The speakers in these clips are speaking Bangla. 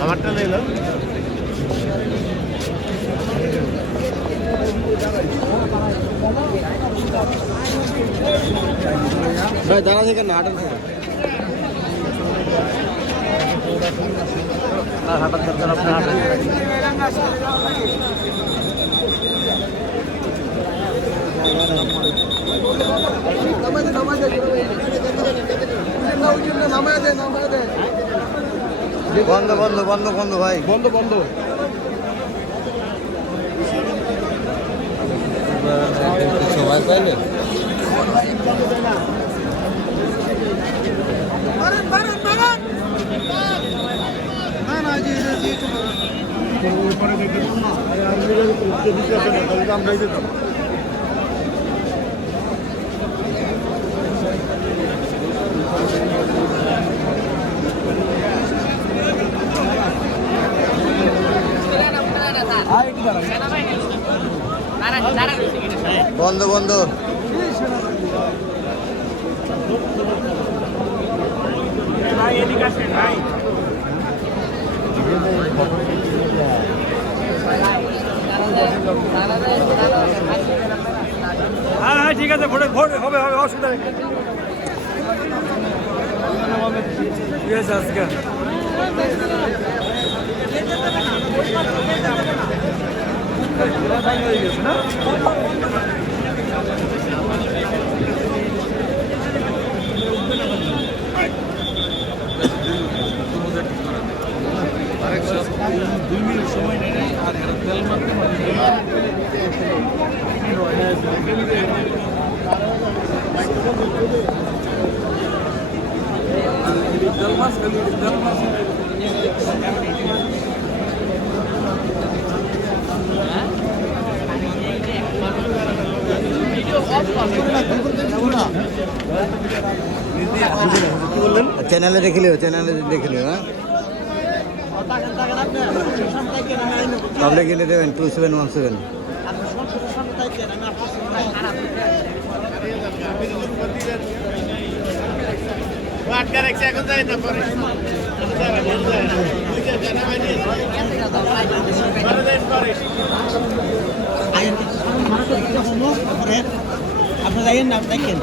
আমারটা নিল দাঁড়া থেকে না হাঁটান হাঁটার দরকার আপনি হাঁটান বন্ধ বন্ধ বন্ধ বন্ধ ভাই বন্ধ বন্ধ সবাই পাইলে আমরাই যেতাম বন্ধ বন্ধ হ্যাঁ ঠিক আছে ভোট ভোট হবে হবে অসুবিধা নেই ঠিক আছে আজকে না দুই মিনিট সময় নেই আর তেল মারতে চ্যানেলে দেখে লিও চ্যানেলে দেখে লিও হ্যাঁ তাহলে গেলে দেবেন 2717 আপনি যাইয়েন না দেখেন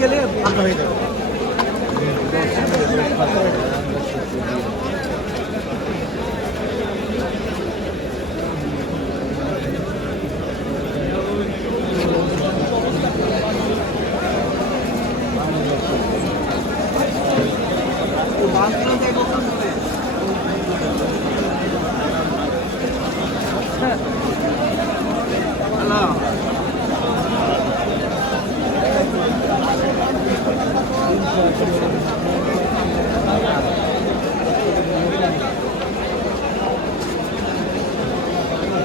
গেলে ভালো হয়ে যাবে